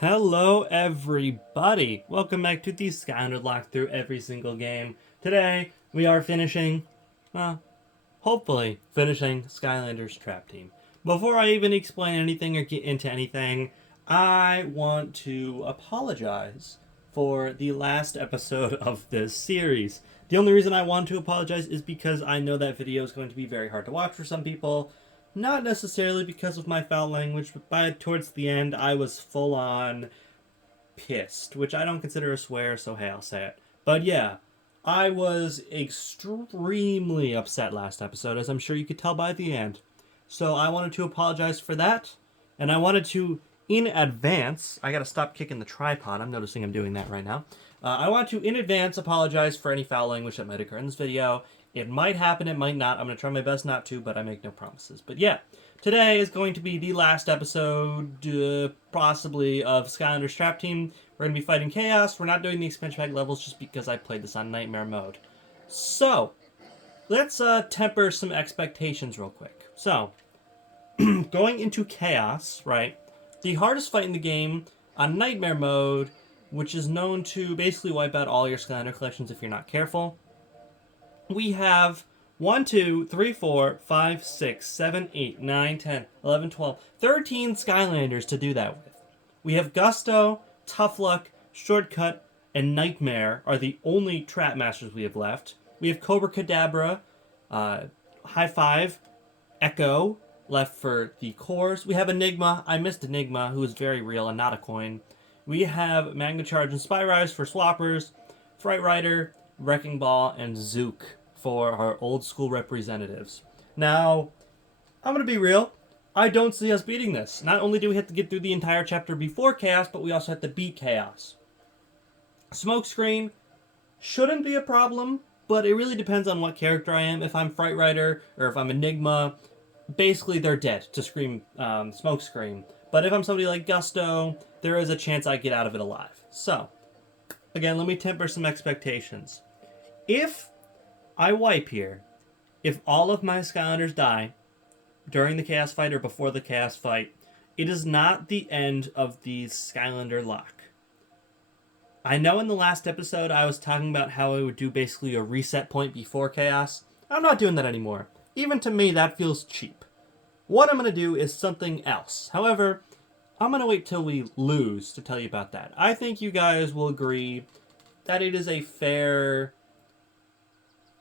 Hello, everybody. Welcome back to the Skylanders Locke through every single game. Today, we are finishing, hopefully, finishing Skylanders Trap Team. Before I even explain anything or get into anything, I want to apologize for the last episode of this series. The only reason I want to apologize is because I know that video is going to be very hard to watch for some people. Not necessarily because of my foul language, but towards the end, I was full on pissed, which I don't consider a swear, so hey, I'll say it. But yeah, I was extremely upset last episode, as I'm sure you could tell by the end. So I wanted to apologize for that, and I wanted to, in advance, I gotta stop kicking the tripod, I'm noticing I'm doing that right now. I want to, in advance, apologize for any foul language that might occur in this video. It might happen, it might not. I'm going to try my best not to, but I make no promises. But yeah, today is going to be the last episode, possibly, of Skylanders Trap Team. We're going to be fighting Chaos. We're not doing the expansion pack levels just because I played this on Nightmare mode. So, let's temper some expectations real quick. So, going into Chaos, right? The hardest fight in the game on Nightmare mode, which is known to basically wipe out all your Skylander collections if you're not careful. We have 1, 2, 3, 4, 5, 6, 7, 8, 9, 10, 11, 12, 13 Skylanders to do that with. We have Gusto, Tough Luck, Shortcut, and Nightmare are the only Trap Masters we have left. We have Cobra Kadabra, High Five, Echo left for the cores. We have Enigma. I missed Enigma, who is very real and not a coin. We have Magna Charge and Spy Rise for swappers, Fright Rider, Wrecking Ball, and Zook for our old school representatives. Now, I'm going to be real. I don't see us beating this. Not only do we have to get through the entire chapter before Chaos, but we also have to beat Chaos. Smokescreen shouldn't be a problem, but it really depends on what character I am. If I'm Fright Rider or if I'm Enigma, basically they're dead to Scream, Smokescreen. But if I'm somebody like Gusto, there is a chance I get out of it alive. So, again, let me temper some expectations. If I wipe here, if all of my Skylanders die during the Chaos fight or before the Chaos fight, it is not the end of the Skylander Locke. I know in the last episode I was talking about how I would do basically a reset point before Chaos. I'm not doing that anymore. Even to me, that feels cheap. What I'm going to do is something else. However, I'm going to wait till we lose to tell you about that. I think you guys will agree that it is a fair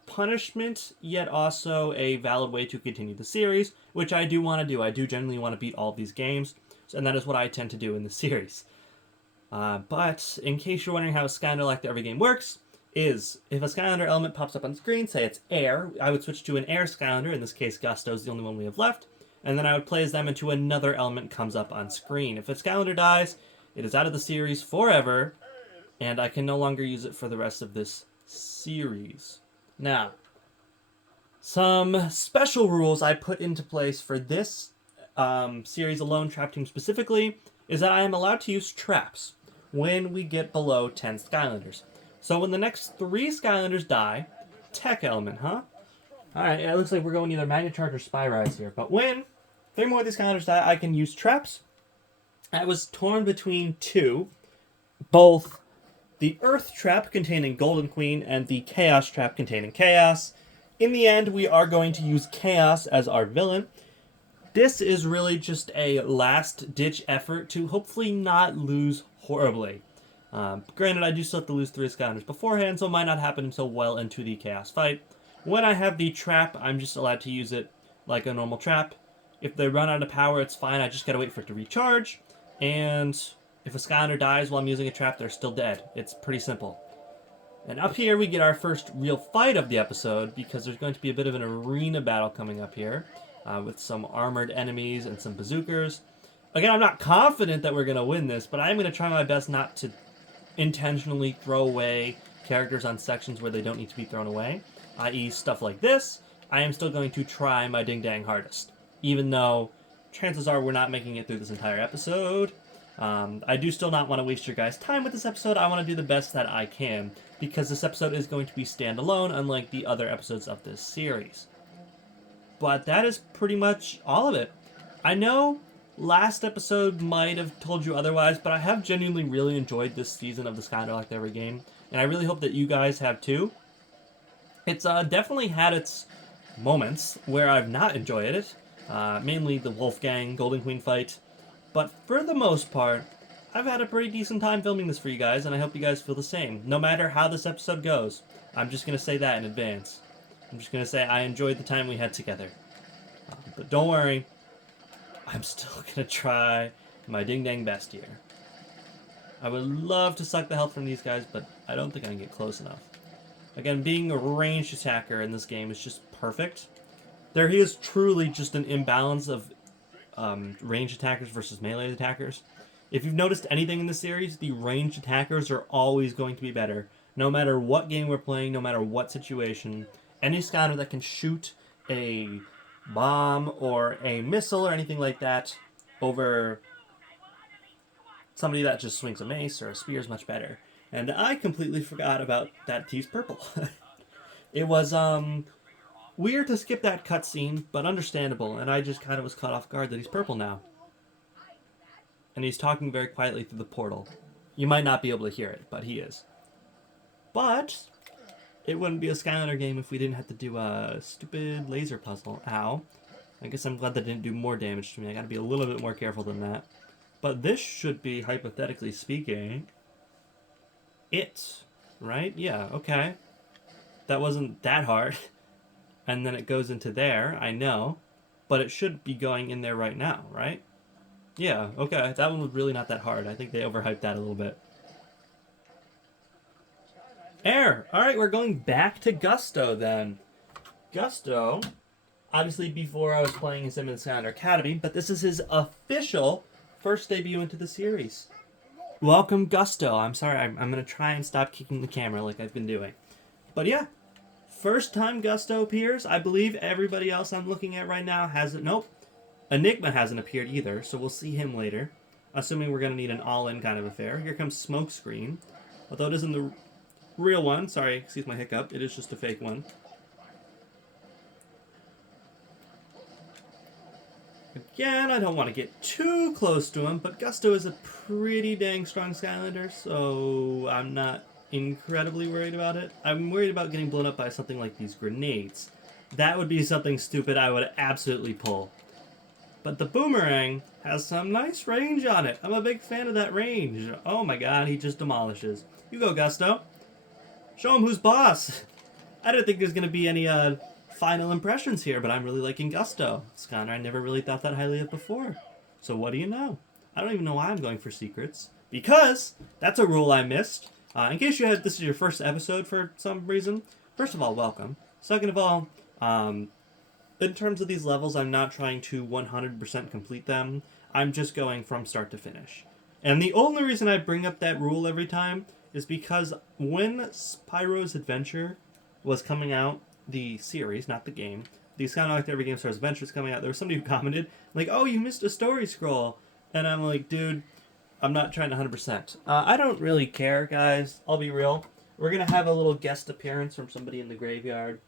punishment, yet also a valid way to continue the series, which I do want to do. I do generally want to beat all of these games, and that is what I tend to do in the series. But in case you're wondering how Skylander Locke every game works, is if a Skylander element pops up on screen, say it's air, I would switch to an air Skylander, in this case Gusto is the only one we have left, and then I would play as them until another element comes up on screen. If a Skylander dies, it is out of the series forever, and I can no longer use it for the rest of this series. Now, some special rules I put into place for this series alone, Trap Team specifically, is that I am allowed to use traps when we get below 10 Skylanders. So when the next 3 Skylanders die, tech element, huh? Alright, it looks like we're going either Magna Charge or Spy Rise here. But when 3 more of these Skylanders die, I can use traps. I was torn between 2, both the Earth Trap containing Golden Queen and the Chaos Trap containing Chaos. In the end, we are going to use Chaos as our villain. This is really just a last-ditch effort to hopefully not lose horribly. Granted, I do still have to lose 3 Skylanders beforehand, so it might not happen until well into the Chaos fight. When I have the trap, I'm just allowed to use it like a normal trap. If they run out of power, it's fine. I just gotta wait for it to recharge. And if a Skylander dies while I'm using a trap, they're still dead. It's pretty simple. And up here, we get our first real fight of the episode, because there's going to be a bit of an arena battle coming up here, with some armored enemies and some bazookas. Again, I'm not confident that we're going to win this, but I'm going to try my best not to intentionally throw away characters on sections where they don't need to be thrown away, i.e. stuff like this. I am still going to try my ding-dang hardest, even though chances are we're not making it through this entire episode. I do still not want to waste your guys' time with this episode. I want to do the best that I can, because this episode is going to be standalone, unlike the other episodes of this series. But that is pretty much all of it. I know Last episode might have told you otherwise, but I have genuinely really enjoyed this season of the Skylanders Locke Every game, and I really hope that you guys have too. It's definitely had its moments where I've not enjoyed it, mainly the Wolfgang Golden Queen fight, but for the most part, I've had a pretty decent time filming this for you guys, and I hope you guys feel the same. No matter how this episode goes, I'm just going to say that in advance. I'm just going to say I enjoyed the time we had together. But don't worry, I'm still going to try my ding-dang best here. I would love to suck the health from these guys, but I don't think I can get close enough. Again, being a ranged attacker in this game is just perfect. There is truly just an imbalance of ranged attackers versus melee attackers. If you've noticed anything in the series, the ranged attackers are always going to be better. No matter what game we're playing, no matter what situation, any Skylander that can shoot a bomb or a missile or anything like that over somebody that just swings a mace or a spear is much better. And I completely forgot about that he's purple. It was weird to skip that cutscene, but understandable, and I just kind of was caught off guard that he's purple now. And he's talking very quietly through the portal. You might not be able to hear it, but he is. But it wouldn't be a Skylander game if we didn't have to do a stupid laser puzzle. Ow. I guess I'm glad that didn't do more damage to me. I gotta be a little bit more careful than that. But this should be, hypothetically speaking, it. Right? Yeah, okay. That wasn't that hard. And then it goes into there, I know. But it should be going in there right now, right? Yeah, okay. That one was really not that hard. I think they overhyped that a little bit. Air! Alright, we're going back to Gusto then. Gusto, obviously before I was playing him in Skylander Academy, but this is his official first debut into the series. Welcome, Gusto. I'm sorry, I'm going to try and stop kicking the camera like I've been doing. But yeah, first time Gusto appears. I believe everybody else I'm looking at right now hasn't. Nope. Enigma hasn't appeared either, so we'll see him later. Assuming we're going to need an all-in kind of affair. Here comes Smokescreen. Although it isn't the real one. Sorry, excuse my hiccup. It is just a fake one. Again, I don't want to get too close to him, but Gusto is a pretty dang strong Skylander, so I'm not incredibly worried about it. I'm worried about getting blown up by something like these grenades. That would be something stupid I would absolutely pull. But the boomerang has some nice range on it. I'm a big fan of that range. Oh my god, he just demolishes. You go, Gusto. Show him who's boss. I didn't think there's going to be any final impressions here, but I'm really liking Gusto. Skylander I never really thought that highly of before. So what do you know? I don't even know why I'm going for secrets. Because that's a rule I missed. In case you had this is your first episode for some reason, first of all, welcome. Second of all, in terms of these levels, I'm not trying to 100% complete them. I'm just going from start to finish. And the only reason I bring up that rule every time is because when Spyro's Adventure was coming out, the series, not the game, the Skylanders Locke Every Game Star's Adventure was coming out, there was somebody who commented, like, oh, you missed a story scroll. And I'm like, dude, I'm not trying to 100%. I don't really care, guys. I'll be real. We're going to have a little guest appearance from somebody in the graveyard.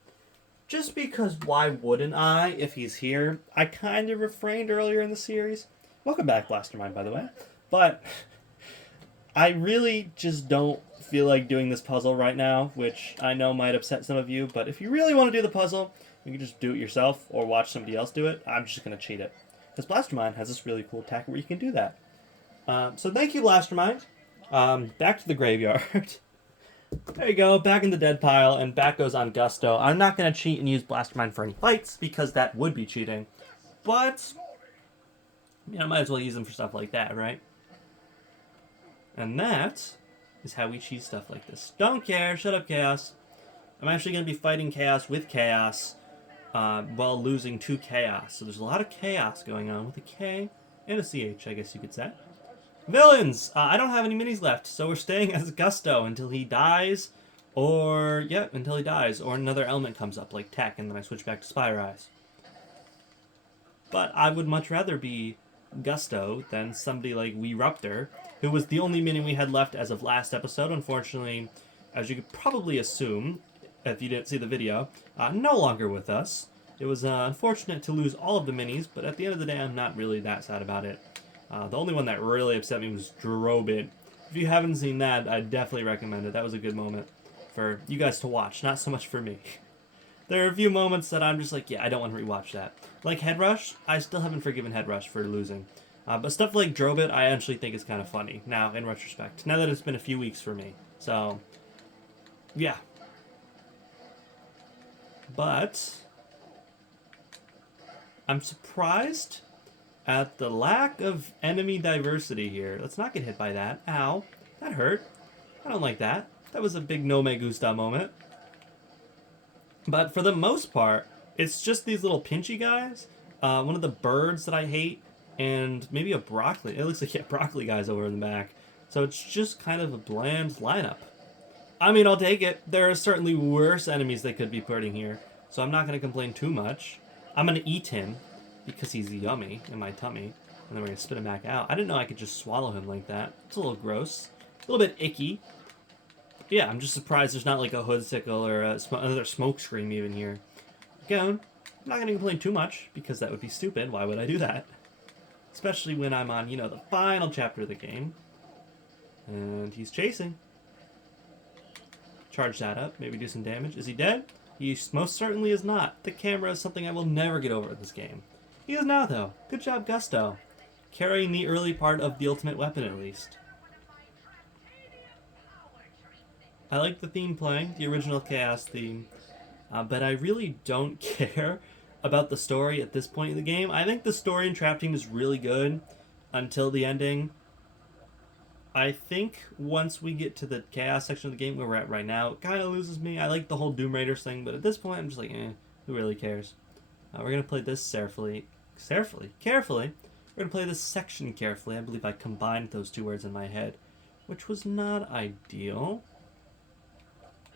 Just because why wouldn't I if he's here? I kind of refrained earlier in the series. Welcome back, Blastermind, by the way. But I really just don't feel like doing this puzzle right now, which I know might upset some of you, but if you really want to do the puzzle, you can just do it yourself or watch somebody else do it. I'm just going to cheat it. Because Blastermind has this really cool attack where you can do that. So thank you, Blastermind. Back to the graveyard. There you go, back in the dead pile, and back goes on Gusto. I'm not going to cheat and use Blastermind for any fights, because that would be cheating. But, you know, I might as well use them for stuff like that, right? And that is how we cheese stuff like this. Don't care, shut up, Chaos. I'm actually going to be fighting Chaos with Chaos while losing to Chaos. So there's a lot of Chaos going on with a K and a CH, I guess you could say. Villains! I don't have any minis left, so we're staying as Gusto until he dies, or, yeah, until he dies, or another element comes up, like Tech, and then I switch back to Spyrise. But I would much rather be Gusto than somebody like Weeruptor, who was the only mini we had left as of last episode. Unfortunately, as you could probably assume, if you didn't see the video, no longer with us. It was unfortunate to lose all of the minis, but at the end of the day, I'm not really that sad about it. The only one that really upset me was Drobit. If you haven't seen that, I definitely recommend it. That was a good moment for you guys to watch, not so much for me. There are a few moments that I'm just like, yeah, I don't want to rewatch that. Like Head Rush, I still haven't forgiven Head Rush for losing. But stuff like Drobit, I actually think is kind of funny now, in retrospect. Now that it's been a few weeks for me. So, yeah. But I'm surprised at the lack of enemy diversity here. Let's not get hit by that. Ow. That hurt. I don't like that. That was a big no me gusta moment. But for the most part, it's just these little pinchy guys. One of the birds that I hate, and maybe a broccoli. It looks like, yeah, broccoli guys over in the back. So it's just kind of a bland lineup. I mean, I'll take it. There are certainly worse enemies they could be putting here. So I'm not going to complain too much. I'm going to eat him because he's yummy in my tummy. And then we're going to spit him back out. I didn't know I could just swallow him like that. It's a little gross. A little bit icky. Yeah, I'm just surprised there's not like a hoodsicle or another smoke scream even here. Again, I'm not going to complain too much because that would be stupid. Why would I do that? Especially when I'm on, you know, the final chapter of the game. And he's chasing. Charge that up. Maybe do some damage. Is he dead? He most certainly is not. The camera is something I will never get over in this game. He is now, though. Good job, Gusto. Carrying the early part of the ultimate weapon, at least. I like the theme playing, the original Chaos theme, but I really don't care about the story at this point in the game. I think the story in Trap Team is really good until the ending. I think once we get to the Chaos section of the game where we're at right now, it kind of loses me. I like the whole Doom Raiders thing, but at this point I'm just like, who really cares? We're going to play this carefully. We're going to play this section carefully. I believe I combined those two words in my head, which was not ideal.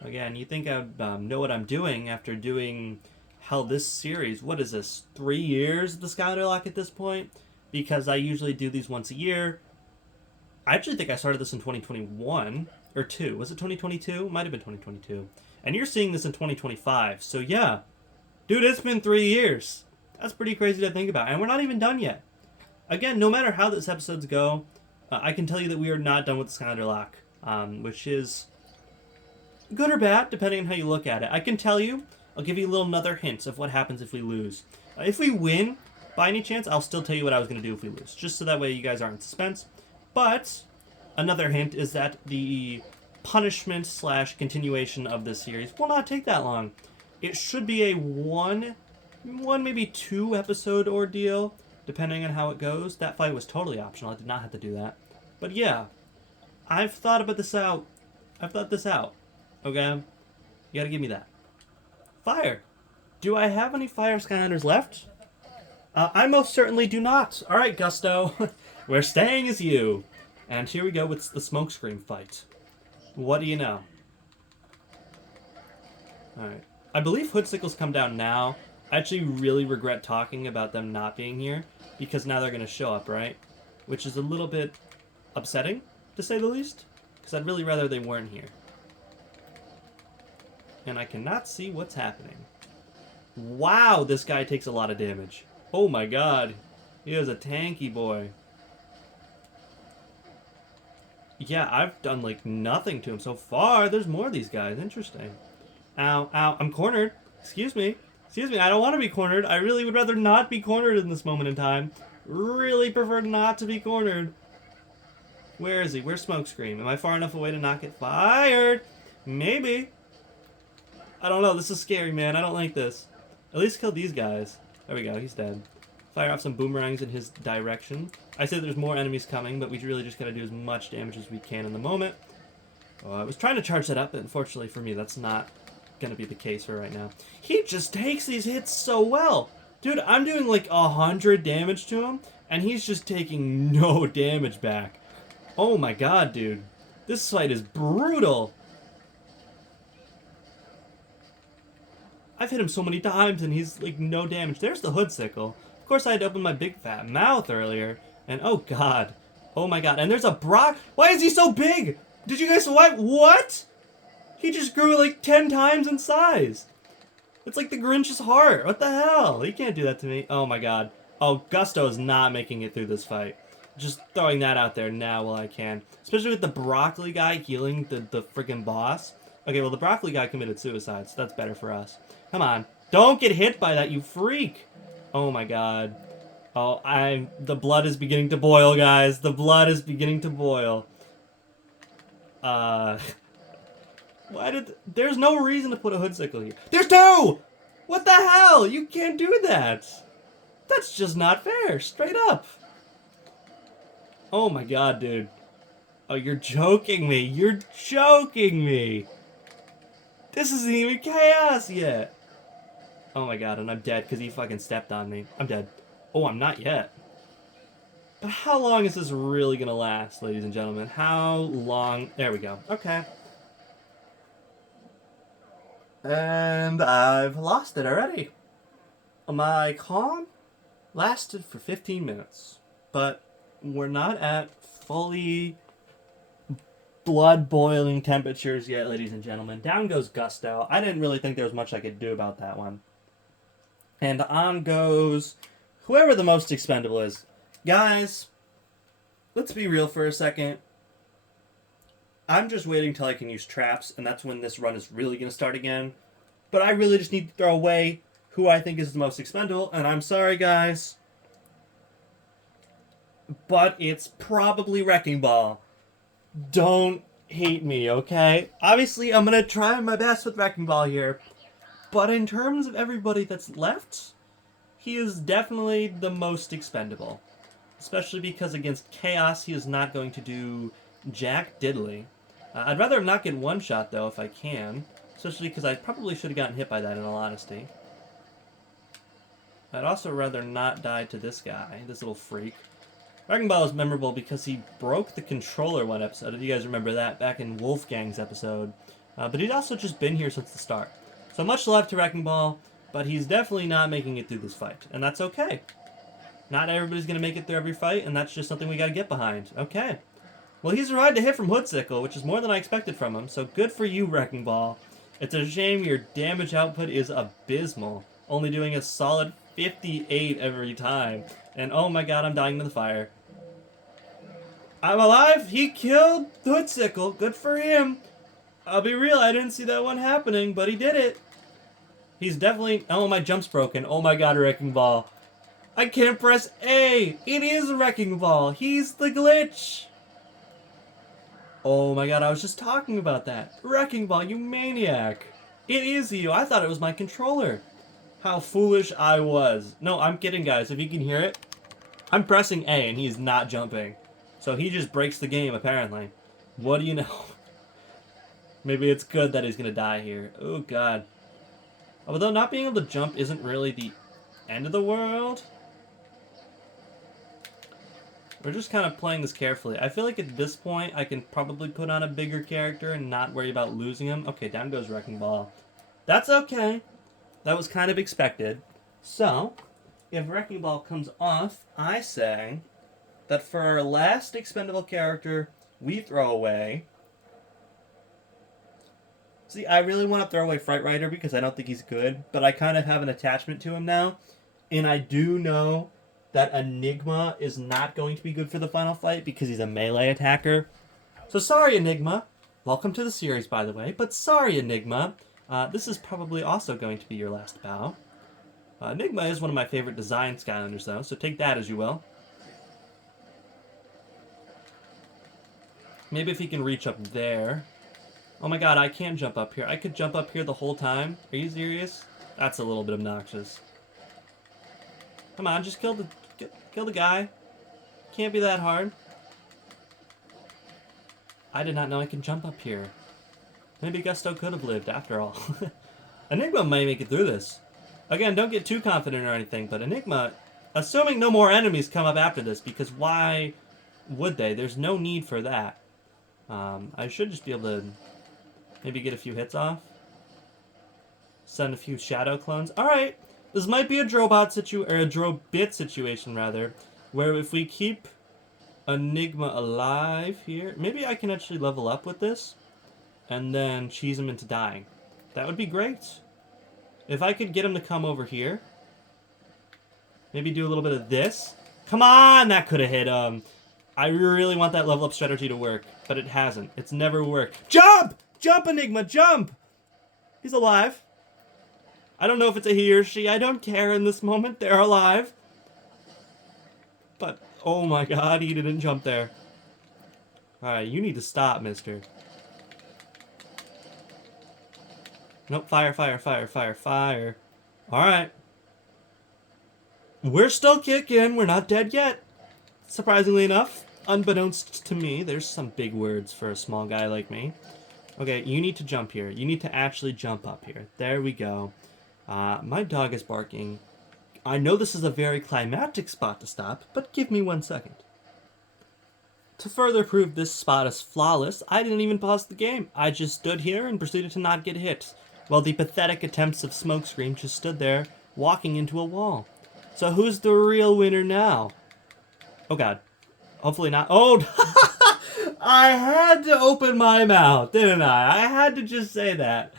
Again, you think I would know what I'm doing after doing, hell, this series, what is this, 3 years of the Skylanders Locke at this point? Because I usually do these once a year. I actually think I started this in 2021, or 2. Was it 2022? Might have been 2022. And you're seeing this in 2025, so yeah. Dude, it's been 3 years. That's pretty crazy to think about, and we're not even done yet. Again, no matter how this episodes go, I can tell you that we are not done with the Skylanders Locke, which is good or bad, depending on how you look at it. I can tell you, I'll give you a little another hint of what happens if we lose. If we win, by any chance, I'll still tell you what I was going to do if we lose, just so that way you guys aren't in suspense. But another hint is that the punishment / continuation of this series will not take that long. It should be a one maybe 2 episode ordeal, depending on how it goes. That fight was totally optional. I did not have to do that. But yeah, I've thought about this out. Okay? You gotta give me that. Fire. Do I have any Fire Skylanders left? I most certainly do not. Alright, Gusto. We're staying as you. And here we go with the smokescreen fight. What do you know? Alright. I believe Hoodsickles come down now. I actually really regret talking about them not being here, because now they're going to show up, right? Which is a little bit upsetting, to say the least, because I'd really rather they weren't here. And I cannot see what's happening. Wow, this guy takes a lot of damage. Oh my god. He is a tanky boy. Yeah, I've done like nothing to him so far. There's more of these guys. Interesting. Ow, ow, I'm cornered. Excuse me. I don't want to be cornered. I really would rather not be cornered in this moment in time. Really prefer not to be cornered. Where is he? Where's Smokescream? Am I far enough away to not get fired? Maybe. I don't know. This is scary, man. I don't like this. At least kill these guys. There we go. He's dead. Fire off some boomerangs in his direction. I said there's more enemies coming, but we really just gotta do as much damage as we can in the moment. I was trying to charge that up, but unfortunately for me, that's not gonna be the case for right now. He just takes these hits so well. Dude, I'm doing like 100 damage to him, and he's just taking no damage back. Oh my god, dude. This fight is brutal. I've hit him so many times, and he's like no damage. There's the Hoodsickle. Of course, I had to open my big fat mouth earlier, and oh god. Oh my god, and there's a Brock. Why is he so big? Did you guys, what? He just grew like 10 times in size. It's like the Grinch's heart. What the hell? He can't do that to me. Oh my god. Oh, Gusto is not making it through this fight. Just throwing that out there now while I can. Especially with the broccoli guy healing the freaking boss. Okay, well, the broccoli guy committed suicide, so that's better for us. Come on. Don't get hit by that, you freak! Oh my god. Oh, the blood is beginning to boil, guys. The blood is beginning to boil. There's no reason to put a hoodsicle here. There's two! What the hell? You can't do that. That's just not fair. Straight up. Oh my god, dude. Oh, you're joking me. You're joking me. This isn't even chaos yet. Oh my god, and I'm dead because he fucking stepped on me. I'm dead. Oh, I'm not yet. But how long is this really gonna last, ladies and gentlemen? How long? There we go. Okay. And I've lost it already. My calm lasted for 15 minutes. But we're not at fully blood-boiling temperatures yet, ladies and gentlemen. Down goes Gusto. I didn't really think there was much I could do about that one. And on goes whoever the most expendable is. Guys, let's be real for a second. I'm just waiting till I can use traps, and that's when this run is really going to start again. But I really just need to throw away who I think is the most expendable, and I'm sorry, guys. But it's probably Wrecking Ball. Don't hate me, okay? Obviously, I'm going to try my best with Wrecking Ball here. But in terms of everybody that's left, he is definitely the most expendable. Especially because against Chaos, he is not going to do jack diddly. I'd rather him not get one shot, though, if I can. Especially because I probably should have gotten hit by that, in all honesty. I'd also rather not die to this guy, this little freak. Wrecking Ball is memorable because he broke the controller one episode, if you guys remember that, back in Wolfgang's episode. But he'd also just been here since the start. So much love to Wrecking Ball, but he's definitely not making it through this fight. And that's okay. Not everybody's going to make it through every fight, and that's just something we got to get behind. Okay. Well, he survived a hit from Hoodsickle, which is more than I expected from him, so good for you, Wrecking Ball. It's a shame your damage output is abysmal, only doing a solid 58 every time. And oh my god, I'm dying to the fire. I'm alive! He killed Hoodsickle. Good for him. I'll be real, I didn't see that one happening, but he did it. He's definitely... Oh, my jump's broken. Oh my god, Wrecking Ball. I can't press A! It is Wrecking Ball! He's the glitch! Oh my god, I was just talking about that. Wrecking Ball, you maniac. It is you. I thought it was my controller. How foolish I was. No, I'm kidding, guys. If you can hear it, I'm pressing A and he's not jumping. So he just breaks the game, apparently. What do you know? Maybe it's good that he's going to die here. Oh, God. Although not being able to jump isn't really the end of the world. We're just kind of playing this carefully. I feel like at this point, I can probably put on a bigger character and not worry about losing him. Okay, down goes Wrecking Ball. That's okay. That was kind of expected. So, if Wrecking Ball comes off, I say that for our last expendable character, we throw away... See, I really want to throw away Fright Rider because I don't think he's good, but I kind of have an attachment to him now. And I do know that Enigma is not going to be good for the final fight because he's a melee attacker. So sorry, Enigma. Welcome to the series, by the way, but sorry, Enigma. This is probably also going to be your last bow. Enigma is one of my favorite design Skylanders, though, so take that as you will. Maybe if he can reach up there... Oh my god, I can't jump up here. I could jump up here the whole time. Are you serious? That's a little bit obnoxious. Come on, just kill the guy. Can't be that hard. I did not know I could jump up here. Maybe Gusto could have lived after all. Enigma may make it through this. Again, don't get too confident or anything, but Enigma, assuming no more enemies come up after this, because why would they? There's no need for that. I should just be able to... Maybe get a few hits off. Send a few shadow clones. Alright. This might be a Drobit situation, rather. Where if we keep Enigma alive here... Maybe I can actually level up with this. And then cheese him into dying. That would be great. If I could get him to come over here. Maybe do a little bit of this. Come on! That could have hit him. I really want that level up strategy to work, but it hasn't. It's never worked. Jump! Jump, Enigma, jump! He's alive. I don't know if it's a he or she. I don't care in this moment. They're alive. But, oh my god, he didn't jump there. Alright, you need to stop, mister. Nope, fire, fire, fire, fire, fire. Alright. We're still kicking. We're not dead yet. Surprisingly enough, unbeknownst to me, there's some big words for a small guy like me. Okay, you need to jump here. You need to actually jump up here. There we go. My dog is barking. I know this is a very climactic spot to stop, but give me 1 second. To further prove this spot is flawless, I didn't even pause the game. I just stood here and proceeded to not get hit, while the pathetic attempts of Smokescreen just stood there, walking into a wall. So who's the real winner now? Oh god. Hopefully not. Oh! I had to open my mouth, didn't I? I had to just say that.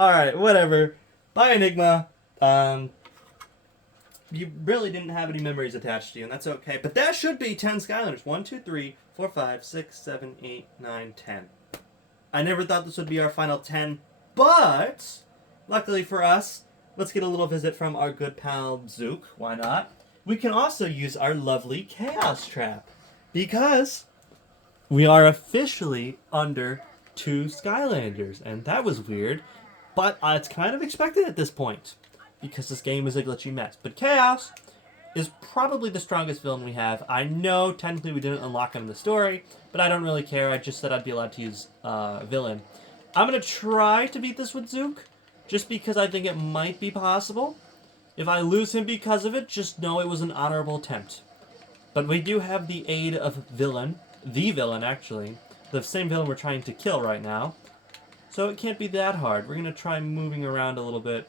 Alright, whatever. Bye, Enigma. You really didn't have any memories attached to you, and that's okay. But that should be 10 Skylanders. 1, 2, 3, 4, 5, 6, 7, 8, 9, 10. I never thought this would be our final 10, but luckily for us, let's get a little visit from our good pal Zook. Why not? We can also use our lovely Chaos Trap, because we are officially under 2 Skylanders, and that was weird, but it's kind of expected at this point, because this game is a glitchy mess. But Chaos is probably the strongest villain we have. I know technically we didn't unlock him in the story, but I don't really care. I just said I'd be allowed to use villain. I'm going to try to beat this with Zook, just because I think it might be possible. If I lose him because of it, just know it was an honorable attempt. But we do have the aid of villain, the villain actually, the same villain we're trying to kill right now. So it can't be that hard. We're going to try moving around a little bit.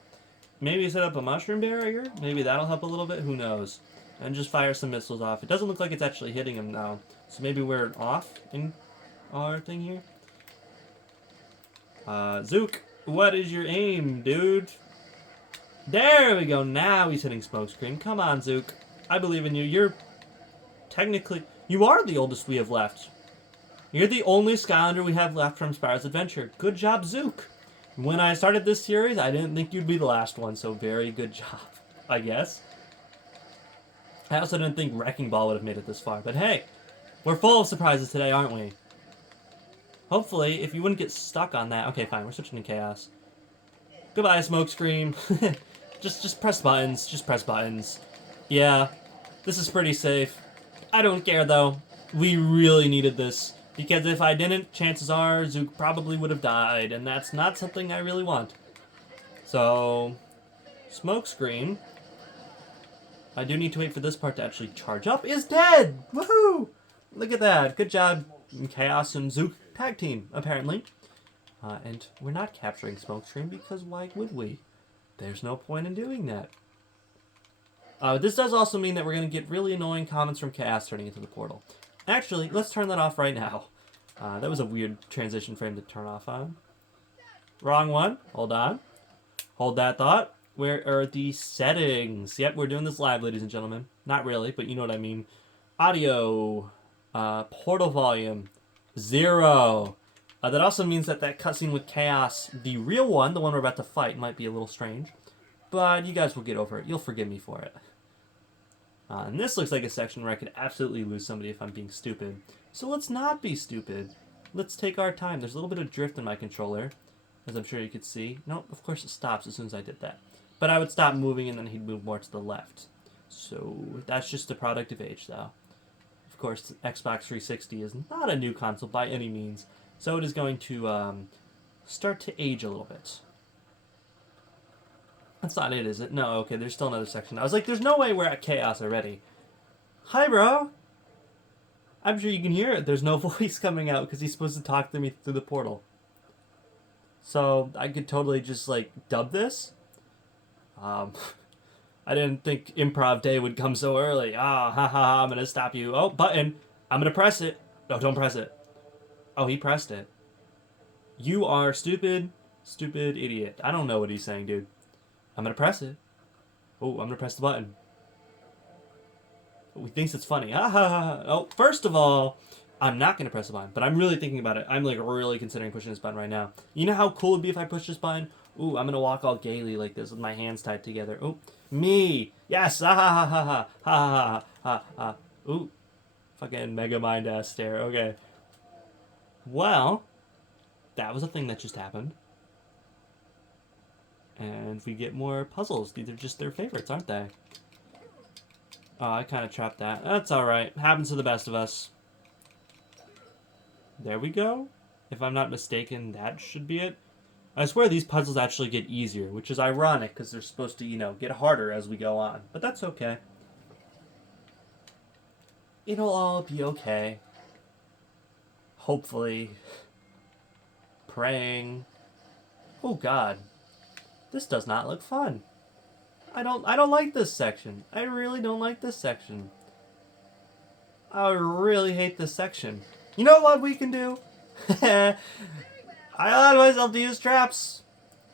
Maybe set up a mushroom barrier? Maybe that'll help a little bit? Who knows? And just fire some missiles off. It doesn't look like it's actually hitting him now. So maybe we're off in our thing here? Zook, what is your aim, dude? There we go. Now he's hitting Smokescreen. Come on, Zook. I believe in you. You're technically... You are the oldest we have left. You're the only Skylander we have left from Spyro's Adventure. Good job, Zook. When I started this series, I didn't think you'd be the last one, so very good job, I guess. I also didn't think Wrecking Ball would have made it this far, but hey, we're full of surprises today, aren't we? Hopefully, if you wouldn't get stuck on that... Okay, fine, we're switching to Chaos. Goodbye, Smokescreen. just press buttons, just press buttons. Yeah, this is pretty safe. I don't care, though. We really needed this. Because if I didn't, chances are Zook probably would have died, and that's not something I really want. So, Smokescreen, I do need to wait for this part to actually charge up, is dead! Woohoo! Look at that. Good job, Chaos and Zook tag team, apparently. And we're not capturing Smokescreen because why would we? There's no point in doing that. This does also mean that we're going to get really annoying comments from Chaos turning into the portal. Actually, let's turn that off right now. That was a weird transition frame to turn off on. Wrong one. Hold on. Hold that thought. Where are the settings? Yep, we're doing this live, ladies and gentlemen. Not really, but you know what I mean. Audio. Portal volume. 0. That also means that cutscene with Chaos, the real one, the one we're about to fight, might be a little strange. But you guys will get over it. You'll forgive me for it. And this looks like a section where I could absolutely lose somebody if I'm being stupid. So let's not be stupid. Let's take our time. There's a little bit of drift in my controller, as I'm sure you could see. No, of course it stops as soon as I did that. But I would stop moving and then he'd move more to the left. So that's just a product of age, though. Of course, Xbox 360 is not a new console by any means. So it is going to start to age a little bit. That's not it, is it? No, okay, there's still another section. I was like, there's no way we're at Chaos already. Hi, bro! I'm sure you can hear it. There's no voice coming out because he's supposed to talk to me through the portal. So, I could totally just, like, dub this. I didn't think Improv Day would come so early. Ah, ha ha ha, I'm gonna stop you. Oh, button! I'm gonna press it. No, don't press it. Oh, he pressed it. You are stupid, stupid idiot. I don't know what he's saying, dude. I'm gonna press it. Oh, I'm gonna press the button. Oh, he thinks it's funny. Ha ha ha. Oh, first of all, I'm not gonna press the button, but I'm really thinking about it. I'm like really considering pushing this button right now. You know how cool it'd be if I push this button? Ooh, I'm gonna walk all gaily like this with my hands tied together. Oh, me. Yes. Ha ha ha ha ha ha ha ha. Ooh, fucking mega mind ass stare. Okay. Well, that was a thing that just happened. And we get more puzzles. These are just their favorites, aren't they? Oh, I kind of trapped that. That's alright. Happens to the best of us. There we go. If I'm not mistaken, that should be it. I swear these puzzles actually get easier, which is ironic because they're supposed to, you know, get harder as we go on. But that's okay. It'll all be okay. Hopefully. Praying. Oh God. This does not look fun. I don't like this section. I really don't like this section. I really hate this section. You know what we can do? I allowed myself to use traps.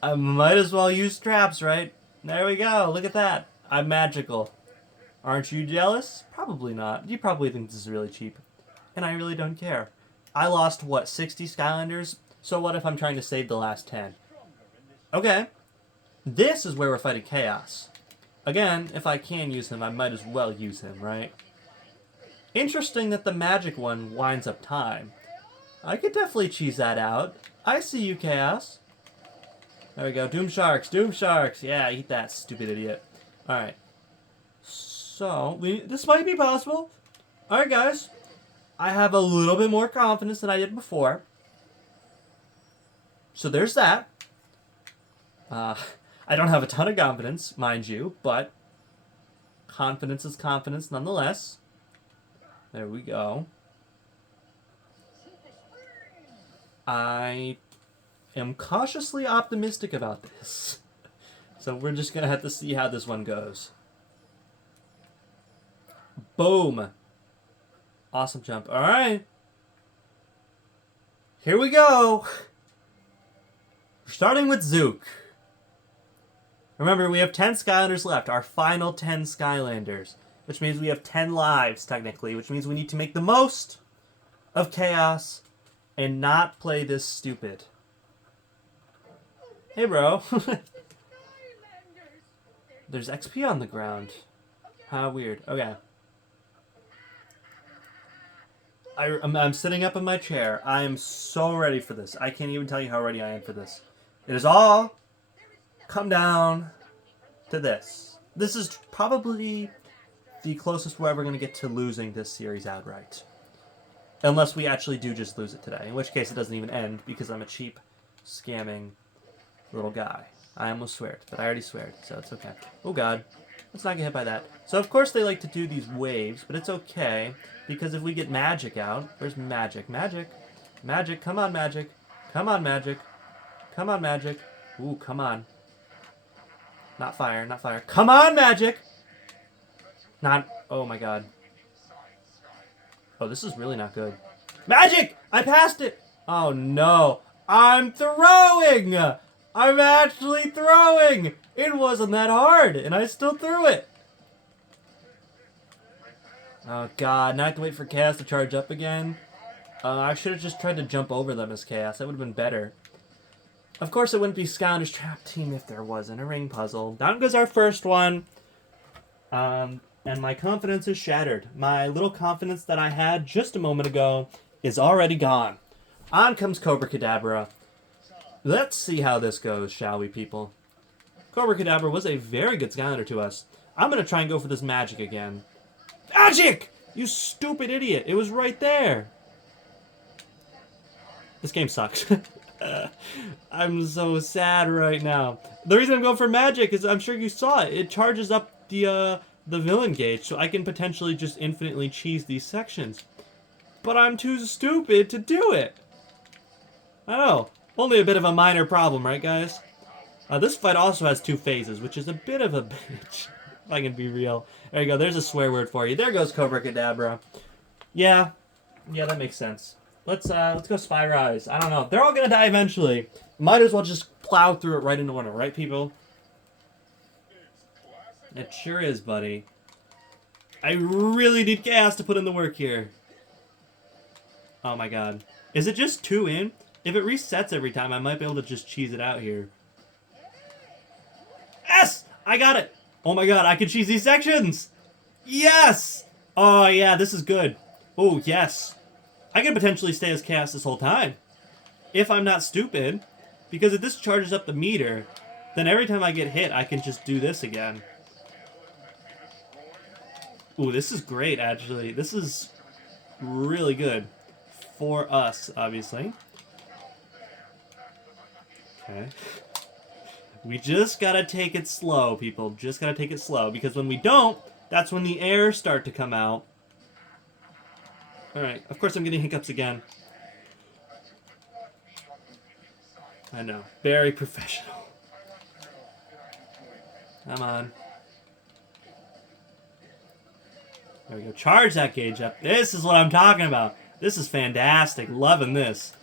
I might as well use traps, right? There we go. Look at that. I'm magical. Aren't you jealous? Probably not. You probably think this is really cheap. And I really don't care. I lost, what, 60 Skylanders? So what if I'm trying to save the last 10? Okay. This is where we're fighting Chaos. Again, if I can use him, I might as well use him, right? Interesting that the magic one winds up time. I could definitely cheese that out. I see you, Chaos. There we go. Doom Sharks. Doom Sharks. Yeah, eat that, stupid idiot. Alright. So, this might be possible. Alright, guys. I have a little bit more confidence than I did before. So there's that. I don't have a ton of confidence, mind you, but confidence is confidence nonetheless. There we go. I am cautiously optimistic about this. So we're just going to have to see how this one goes. Boom. Awesome jump. All right. Here we go. We're starting with Zook. Remember, we have 10 Skylanders left. Our final 10 Skylanders. Which means we have 10 lives, technically. Which means we need to make the most of Chaos and not play this stupid. Hey, bro. There's XP on the ground. How weird. Okay. I'm sitting up in my chair. I am so ready for this. I can't even tell you how ready I am for this. It is all come down to this. This is probably the closest we're ever going to get to losing this series outright. Unless we actually do just lose it today. In which case it doesn't even end because I'm a cheap, scamming little guy. I almost sweared, but I already sweared, so it's okay. Oh God. Let's not get hit by that. So of course they like to do these waves, but it's okay. Because if we get magic out... Where's magic? Magic. Magic. Come on, magic. Come on, magic. Come on, magic. Ooh, come on. Not fire, not fire. Come on, magic! Not... Oh my God. Oh, this is really not good. Magic! I passed it! Oh no. I'm throwing! I'm actually throwing! It wasn't that hard, and I still threw it. Oh God, now I have to wait for Chaos to charge up again. I should have just tried to jump over them as Chaos. That would have been better. Of course, it wouldn't be Skylanders Trap Team if there wasn't a ring puzzle. Down goes our first one. And my confidence is shattered. My little confidence that I had just a moment ago is already gone. On comes Cobra Kadabra. Let's see how this goes, shall we, people? Cobra Kadabra was a very good Skylander to us. I'm going to try and go for this magic again. Magic! You stupid idiot. It was right there. This game sucks. I'm so sad right now. The reason I'm going for magic is I'm sure you saw it. It charges up the villain gauge, so I can potentially just infinitely cheese these sections. But I'm too stupid to do it. I know. Only a bit of a minor problem, right, guys? This fight also has 2 phases, which is a bit of a bitch, if I can be real. There you go. There's a swear word for you. There goes Cobra Kadabra. Yeah, that makes sense. Let's go Spy Rise. I don't know. They're all gonna die eventually. Might as well just plow through it right into winter, right, people? It sure is, buddy. I really need gas to put in the work here. Oh my god. Is it just 2 in? If it resets every time, I might be able to just cheese it out here. Yes! I got it! Oh my god, I can cheese these sections! Yes! Oh yeah, this is good. Oh, yes. I can potentially stay as chaos this whole time. If I'm not stupid. Because if this charges up the meter, then every time I get hit, I can just do this again. Ooh, this is great, actually. This is really good. For us, obviously. Okay. We just gotta take it slow, people. Just gotta take it slow. Because when we don't, that's when the airs start to come out. Alright, of course I'm getting hiccups again. I know. Very professional. Come on. There we go. Charge that gauge up. This is what I'm talking about. This is fantastic. Loving this.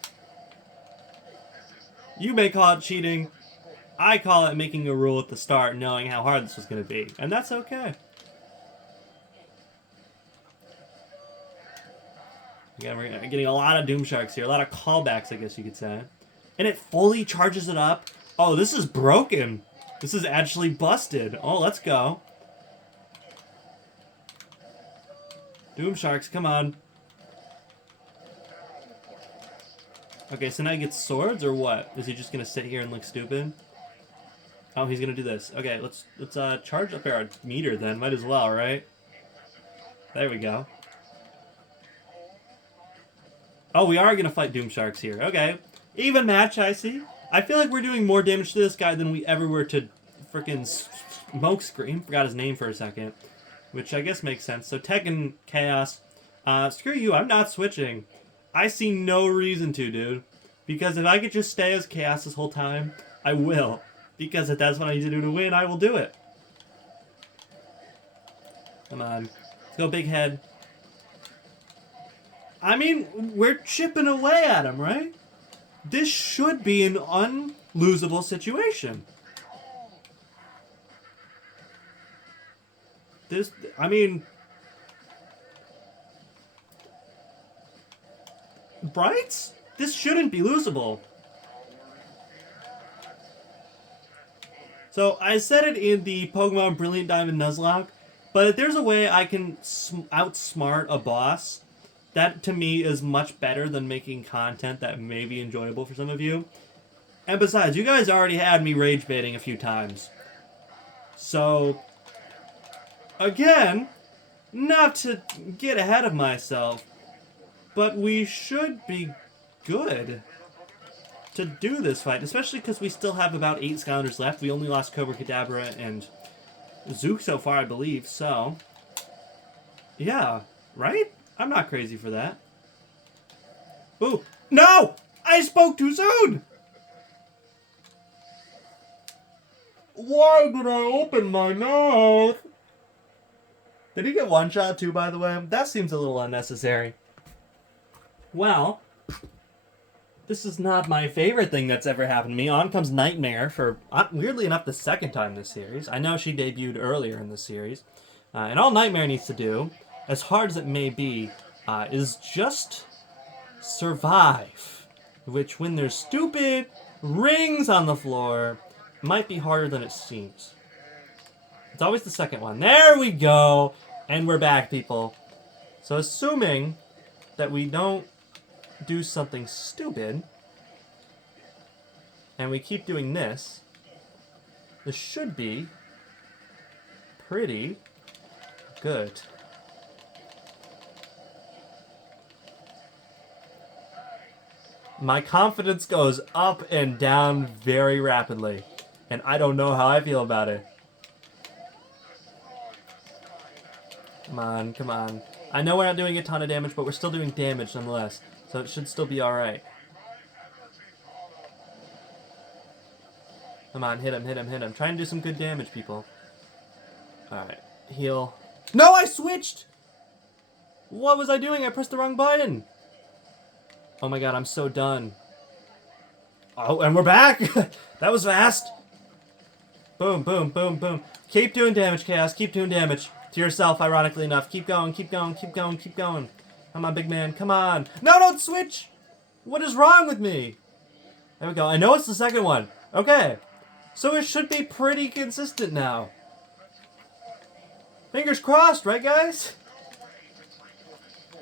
You may call it cheating. I call it making a rule at the start, knowing how hard this was going to be. And that's okay. Again, we're getting a lot of Doom Sharks here. A lot of callbacks, I guess you could say. And it fully charges it up. Oh, this is broken. This is actually busted. Oh, let's go. Doom Sharks, come on. Okay, so now he gets swords, or what? Is he just gonna sit here and look stupid? Oh, he's gonna do this. Okay, let's charge up our meter then. Might as well, right? There we go. Oh, we are gonna fight Doom Sharks here. Okay, even match. I see. I feel like we're doing more damage to this guy than we ever were to frickin' Smokescreen. Forgot his name for a second, which I guess makes sense. So Tekken Chaos. Screw you. I'm not switching. I see no reason to, dude. Because if I could just stay as Chaos this whole time, I will. Because if that's what I need to do to win, I will do it. Come on. Let's go, big head. I mean, we're chipping away at him, right? This should be an unlosable situation. This, I mean... Right? This shouldn't be losable. So, I said it in the Pokemon Brilliant Diamond Nuzlocke, but if there's a way I can outsmart a boss, that to me is much better than making content that may be enjoyable for some of you. And besides, you guys already had me rage baiting a few times. So, again, not to get ahead of myself, but we should be good to do this fight, especially because we still have about 8 Skylanders left. We only lost Cobra Kadabra and Zook so far, I believe, so... Yeah, right? I'm not crazy for that. Ooh, no! I spoke too soon! Why did I open my mouth? Did he get one shot too, by the way? That seems a little unnecessary. Well, this is not my favorite thing that's ever happened to me. On comes Nightmare for, weirdly enough, the second time this series. I know she debuted earlier in the series. And all Nightmare needs to do, as hard as it may be, is just survive. Which, when there's stupid rings on the floor, might be harder than it seems. It's always the second one. There we go! And we're back, people. So assuming that we don't do something stupid, and we keep doing this, this should be pretty good. My confidence goes up and down very rapidly, and I don't know how I feel about it. Come on, come on. I know we're not doing a ton of damage, but we're still doing damage nonetheless. So it should still be alright. Come on, hit him, hit him, hit him. Try and do some good damage, people. Alright, heal. No, I switched! What was I doing? I pressed the wrong button. Oh my god, I'm so done. Oh, and we're back! That was fast! Boom, boom, boom, boom. Keep doing damage, Chaos. Keep doing damage. To yourself, ironically enough. Keep going, keep going, keep going, keep going. Come on, big man. Come on. No, don't switch! What is wrong with me? There we go. I know it's the second one. Okay. So it should be pretty consistent now. Fingers crossed, right, guys?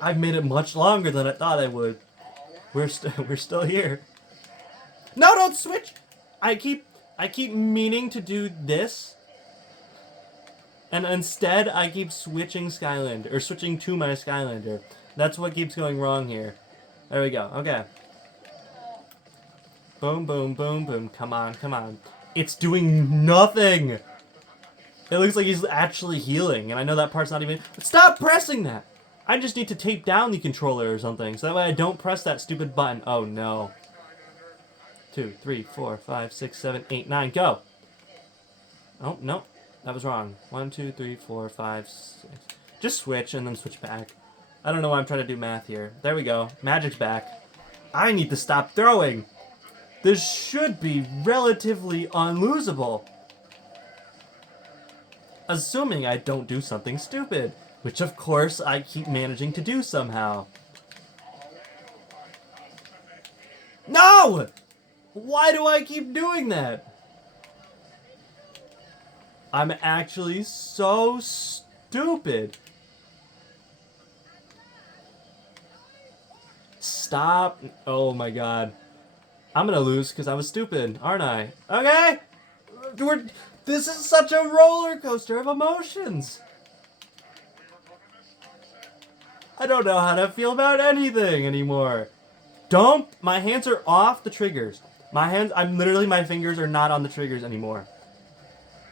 I've made it much longer than I thought I would. We're still here. No, don't switch! I keep meaning to do this. And instead, I keep switching Skylander, or switching to my Skylander. That's what keeps going wrong here. There we go. Okay. Boom, boom, boom, boom. Come on, come on. It's doing nothing! It looks like he's actually healing, and I know that part's not even... Stop pressing that! I just need to tape down the controller or something, so that way I don't press that stupid button. Oh, no. 2, 3, 4, 5, 6, 7, 8, 9, go! Oh, no. That was wrong. 1, 2, 3, 4, 5, 6. Just switch and then switch back. I don't know why I'm trying to do math here. There we go. Magic's back. I need to stop throwing. This should be relatively unlosable. Assuming I don't do something stupid. Which, of course, I keep managing to do somehow. No! Why do I keep doing that? I'm actually so stupid. Stop. Oh my god. I'm gonna lose because I was stupid, aren't I? Okay? This is such a roller coaster of emotions. I don't know how to feel about anything anymore. My hands are off the triggers. My fingers are not on the triggers anymore.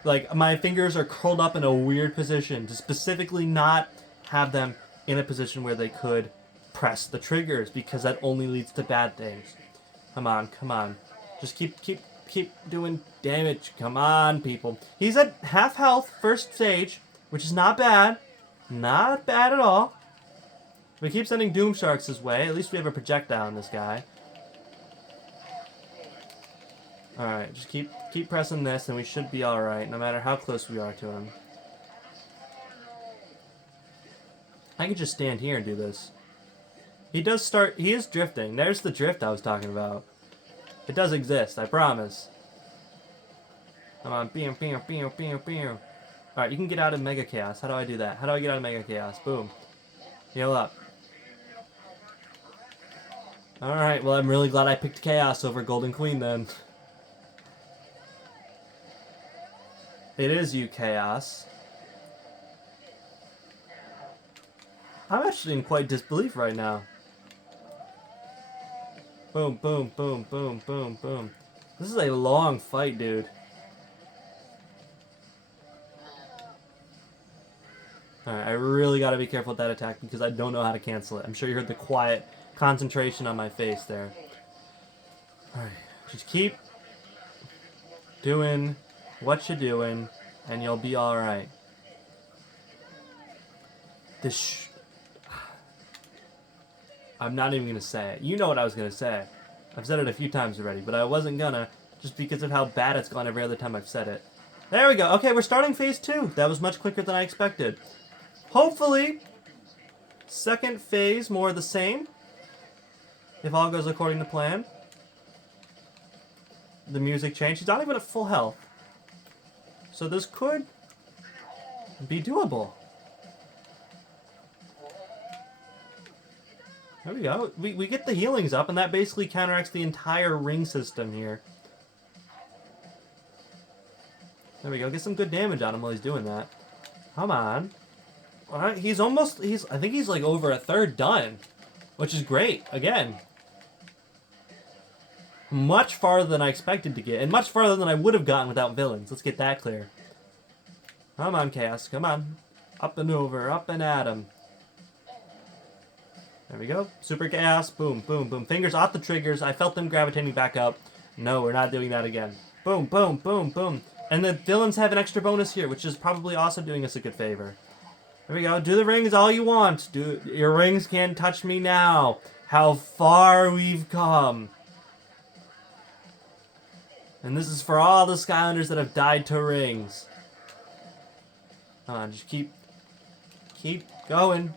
Like, my fingers are curled up in a weird position to specifically not have them in a position where they could press the triggers, because that only leads to bad things. Come on, come on. Just keep doing damage. Come on, people. He's at half health, first stage, which is not bad. Not bad at all. We keep sending Doom Sharks his way. At least we have a projectile on this guy. Alright, just keep pressing this and we should be alright, no matter how close we are to him. I could just stand here and do this. He is drifting. There's the drift I was talking about. It does exist, I promise. Come on, bam, bam, bam, bam, bam. Alright, you can get out of Mega Chaos. How do I do that? How do I get out of Mega Chaos? Boom. Heal up. Alright, well, I'm really glad I picked Chaos over Golden Queen then. It is you, Chaos. I'm actually in quite disbelief right now. Boom, boom, boom, boom, boom, boom. This is a long fight, dude. Alright, I really gotta be careful with that attack because I don't know how to cancel it. I'm sure you heard the quiet concentration on my face there. Alright, just keep doing what you're doing, and you'll be alright. I'm not even gonna say it. You know what I was gonna say. I've said it a few times already, but I wasn't gonna, just because of how bad it's gone every other time I've said it. There we go. Okay, we're starting phase 2. That was much quicker than I expected. Hopefully, second phase, more of the same. If all goes according to plan. The music changed. He's not even at full health. So this could be doable. There we go. We get the healings up, and that basically counteracts the entire ring system here. There we go. Get some good damage on him while he's doing that. Come on. Alright, I think he's like over a third done. Which is great. Again. Much farther than I expected to get, and much farther than I would have gotten without villains. Let's get that clear. Come on, Chaos. Come on. Up and over. Up and at him. There we go. Super Chaos. Boom, boom, boom. Fingers off the triggers. I felt them gravitating back up. No, we're not doing that again. Boom, boom, boom, boom. And the villains have an extra bonus here, which is probably also doing us a good favor. There we go. Do the rings all you want. Your rings can't touch me now. How far we've come. And this is for all the Skylanders that have died to rings. Come on, just keep going.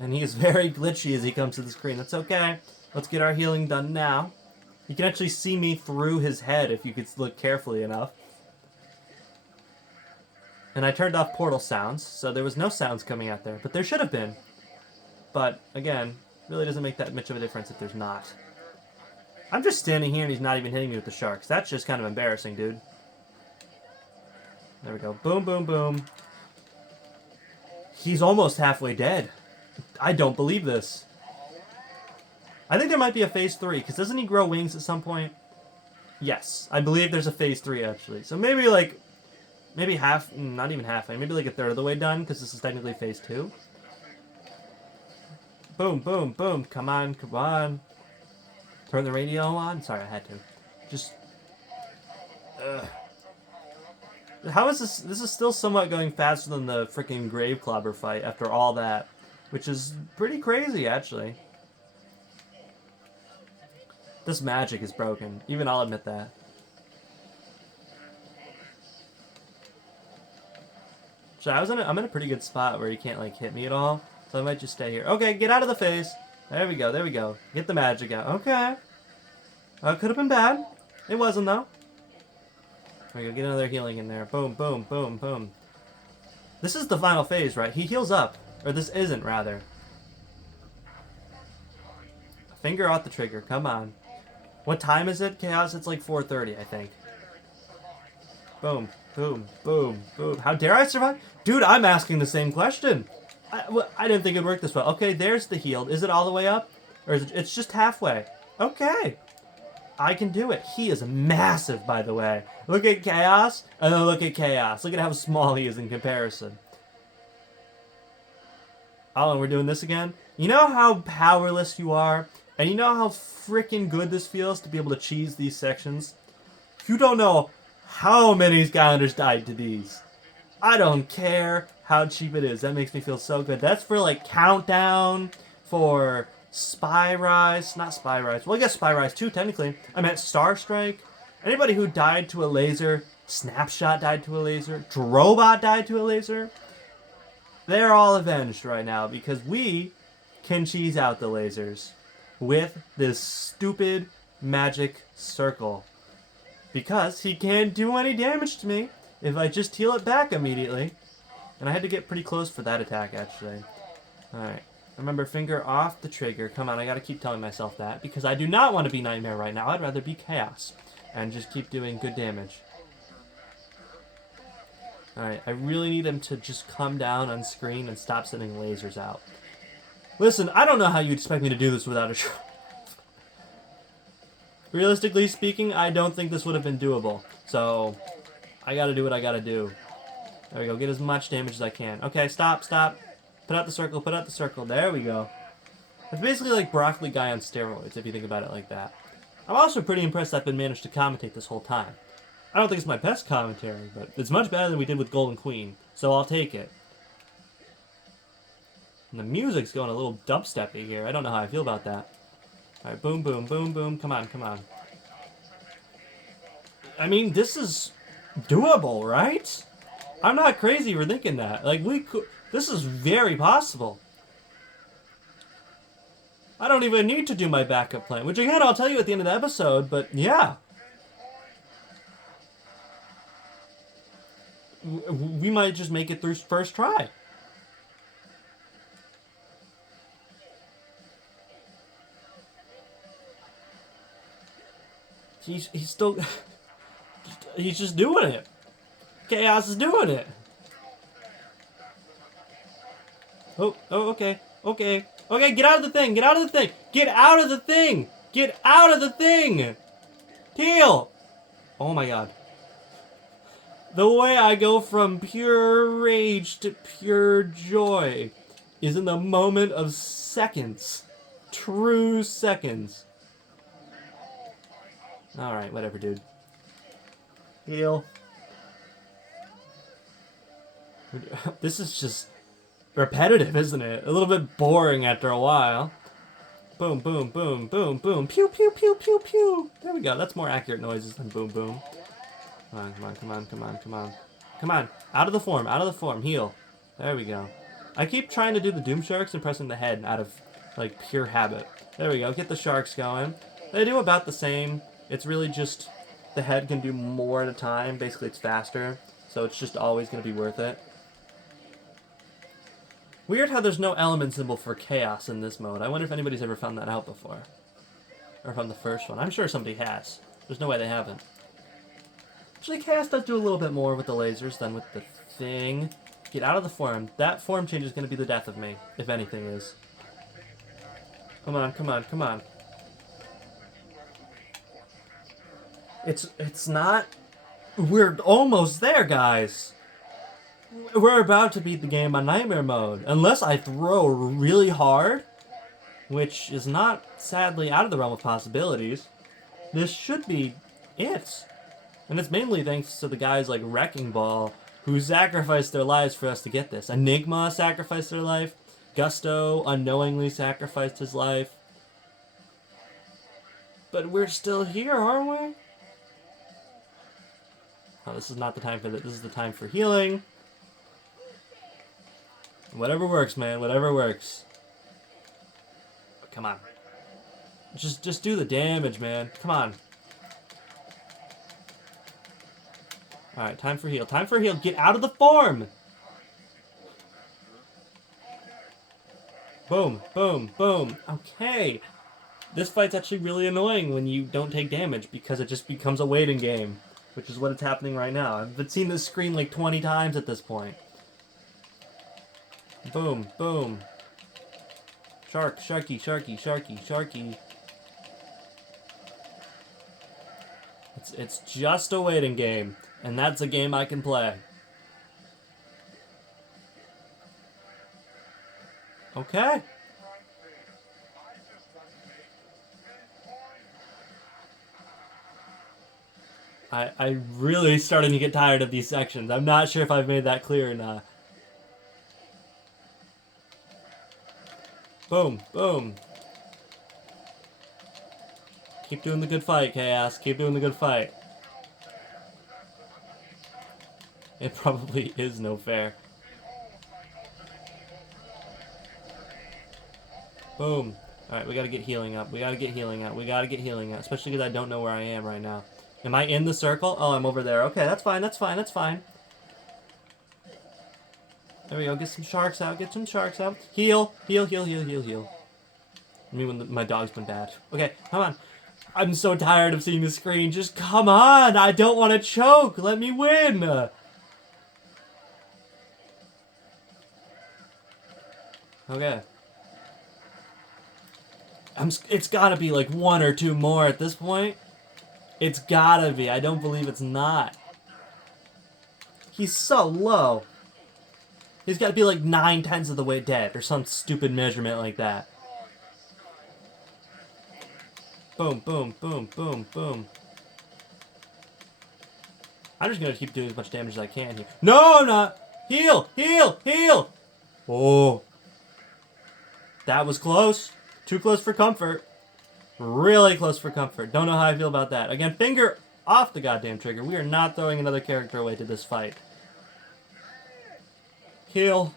And he is very glitchy as he comes to the screen. That's okay. Let's get our healing done now. You can actually see me through his head if you could look carefully enough. And I turned off portal sounds, so there was no sounds coming out there. But there should have been. But, again, really doesn't make that much of a difference if there's not. I'm just standing here and he's not even hitting me with the sharks. That's just kind of embarrassing, dude. There we go. Boom, boom, boom. He's almost halfway dead. I don't believe this. I think there might be a phase 3, because doesn't he grow wings at some point? Yes. I believe there's a phase 3, actually. So maybe, like, maybe half, not even halfway, maybe like a third of the way done, because this is technically phase 2. Boom, boom, boom. Come on, come on. Turn the radio on? Sorry, I had to. Just... How is this? This is still somewhat going faster than the freaking Grave Clobber fight after all that. Which is pretty crazy, actually. This magic is broken. Even I'll admit that. So I'm in a pretty good spot where he can't, like, hit me at all. So I might just stay here. Okay, get out of the face. There we go, there we go. Get the magic out. Okay. Could have been bad. It wasn't, though. There we go, get another healing in there. Boom, boom, boom, boom. This is the final phase, right? He heals up. Or this isn't, rather. Finger off the trigger, come on. What time is it, Chaos? It's like 4:30, I think. Boom, boom, boom, boom. How dare I survive? Dude, I'm asking the same question. I didn't think it'd work this well. Okay, there's the healed. Is it all the way up? Or is it, it's just halfway? Okay. I can do it. He is massive, by the way. Look at Chaos, and then look at Chaos. Look at how small he is in comparison. Oh, and we're doing this again? You know how powerless you are? And you know how freaking good this feels to be able to cheese these sections? You don't know how many Skylanders died to these. I don't care how cheap it is. That makes me feel so good. That's for, like, Countdown, for Spy Rise. Not Spy Rise. Well, I guess Spy Rise too, technically. I meant Star Strike. Anybody who died to a laser, Snapshot died to a laser, Drobot died to a laser. They're all avenged right now because we can cheese out the lasers with this stupid magic circle. Because he can't do any damage to me if I just heal it back immediately. And I had to get pretty close for that attack, actually. Alright. Remember, finger off the trigger. Come on, I gotta keep telling myself that. Because I do not want to be Nightmare right now. I'd rather be Chaos. And just keep doing good damage. Alright, I really need him to just come down on screen and stop sending lasers out. Listen, I don't know how you'd expect me to do this without a Realistically speaking, I don't think this would have been doable. So, I gotta do what I gotta do. There we go, get as much damage as I can. Okay, stop, stop. Put out the circle, put out the circle. There we go. It's basically like Broccoli Guy on steroids, if you think about it like that. I'm also pretty impressed I've been managed to commentate this whole time. I don't think it's my best commentary, but it's much better than we did with Golden Queen, so I'll take it. And the music's going a little dubsteppy here. I don't know how I feel about that. Alright, boom, boom, boom, boom. Come on, come on. I mean, this is doable, right? I'm not crazy for thinking that. Like, we could... This is very possible. I don't even need to do my backup plan, which again, I'll tell you at the end of the episode, but yeah. We might just make it through first try. He's still... He's just doing it. Chaos is doing it. Oh, okay, okay. Okay, get out of the thing, get out of the thing! Get out of the thing! Get out of the thing! Teal! Oh my god. The way I go from pure rage to pure joy is in the moment of seconds. True seconds. Alright, whatever, dude. Heal. This is just repetitive, isn't it? A little bit boring after a while. Boom, boom, boom, boom, boom. Pew, pew, pew, pew, pew. There we go. That's more accurate noises than boom, boom. Come on, come on, come on, come on, come on. Come on. Out of the form, out of the form. Heal. There we go. I keep trying to do the Doom Sharks and pressing the head out of, like, pure habit. There we go. Get the sharks going. They do about the same. It's really just the head can do more at a time. Basically, it's faster. So it's just always going to be worth it. Weird how there's no element symbol for chaos in this mode. I wonder if anybody's ever found that out before. Or from the first one. I'm sure somebody has. There's no way they haven't. Actually, chaos does do a little bit more with the lasers than with the thing. Get out of the form. That form change is going to be the death of me, if anything is. Come on, come on, come on. It's not... We're almost there, guys. We're about to beat the game on Nightmare Mode. Unless I throw really hard, which is not, sadly, out of the realm of possibilities. This should be it. And it's mainly thanks to the guys like Wrecking Ball, who sacrificed their lives for us to get this. Enigma sacrificed their life. Gusto unknowingly sacrificed his life. But we're still here, aren't we? Oh, this is not the time for that. This is the time for healing. Whatever works, man. Whatever works. Come on. Just do the damage, man. Come on. Alright, time for heal. Time for heal. Get out of the form! Boom, boom, boom. Okay. This fight's actually really annoying when you don't take damage because it just becomes a waiting game, which is what is happening right now. I've been seeing this screen like 20 times at this point. Boom, boom. Shark, sharky, sharky, sharky, sharky. It's just a waiting game, and that's a game I can play. Okay. I'm really starting to get tired of these sections. I'm not sure if I've made that clear or not. Boom, boom. Keep doing the good fight, Chaos. Keep doing the good fight. It probably is no fair. Boom. Alright, we gotta get healing up. We gotta get healing up. We gotta get healing up. Especially because I don't know where I am right now. Am I in the circle? Oh, I'm over there. Okay, that's fine, that's fine, that's fine. There we go. Get some sharks out. Get some sharks out. Heal. Heal, heal, heal, heal, heal. I mean, when my dog's been bad. Okay, come on. I'm so tired of seeing the screen. Just come on. I don't want to choke. Let me win. Okay. It's gotta be like one or two more at this point. It's gotta be. I don't believe it's not. He's so low. He's gotta be like 9/10 of the way dead, or some stupid measurement like that. Boom, boom, boom, boom, boom. I'm just gonna keep doing as much damage as I can here. No, I'm not! Heal! Heal! Heal! Oh. That was close. Too close for comfort. Really close for comfort. Don't know how I feel about that. Again, finger off the goddamn trigger. We are not throwing another character away to this fight. Heal.